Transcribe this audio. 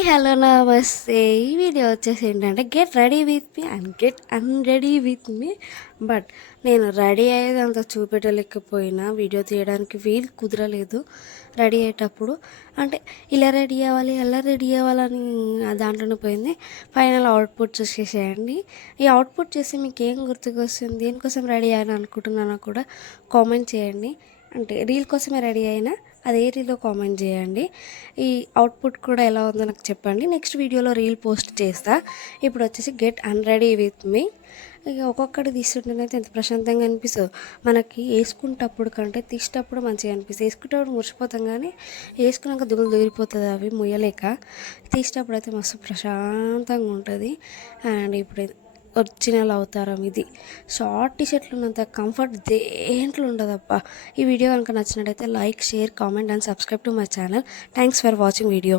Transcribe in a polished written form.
Hi hello నమస్తే. ఈ video వచ్చేసి ఏంటంటే get ready with me and get unready with me. But నేను రెడీ అయ్యేది అంత చూపెట్టలేకపోయినా, వీడియో తీయడానికి వీలు కుదరలేదు. రెడీ అయ్యేటప్పుడు అంటే ఇలా రెడీ అవ్వాలి అలా రెడీ అవ్వాలని దాంట్లోనే పోయింది. ఫైనల్ అవుట్పుట్ చూసేసేయండి. ఈ అవుట్పుట్ చేసి మీకు ఏం గుర్తుకొస్తుంది, దేనికోసం రెడీ అయ్యాను అనుకుంటున్నానో కూడా కామెంట్ చేయండి. అంటే రీల్ కోసమే రెడీ అయినా అదే రీల్లో కామెంట్ చేయండి. ఈ అవుట్పుట్ కూడా ఎలా ఉందో నాకు చెప్పండి. నెక్స్ట్ వీడియోలో రీల్ పోస్ట్ చేస్తా. ఇప్పుడు వచ్చేసి గెట్ అన్రెడీ విత్ మీ. ఇక ఒక్కొక్కటి తీస్తుంటేనైతే ఎంత ప్రశాంతంగా అనిపిస్తుందో. మనకి వేసుకుంటప్పుడు కంటే తీసేటప్పుడు మంచిగా అనిపిస్తుంది. వేసుకుంటప్పుడు మురిసిపోతాం కానీ వేసుకున్నాక దుగులు దిగిపోతుంది, అవి ముయ్యలేక. తీసేటప్పుడు అయితే మస్తు ప్రశాంతంగా ఉంటుంది. అండ్ ఇప్పుడు ఒరిజినల్ అవతారం ఇది. షార్ట్ టీషర్ట్లు ఉన్నంత కంఫర్ట్ దేంట్లో ఉండదప్ప. ఈ వీడియో కనుక నచ్చినట్టయితే like, share, comment and subscribe to my channel. Thanks for watching video.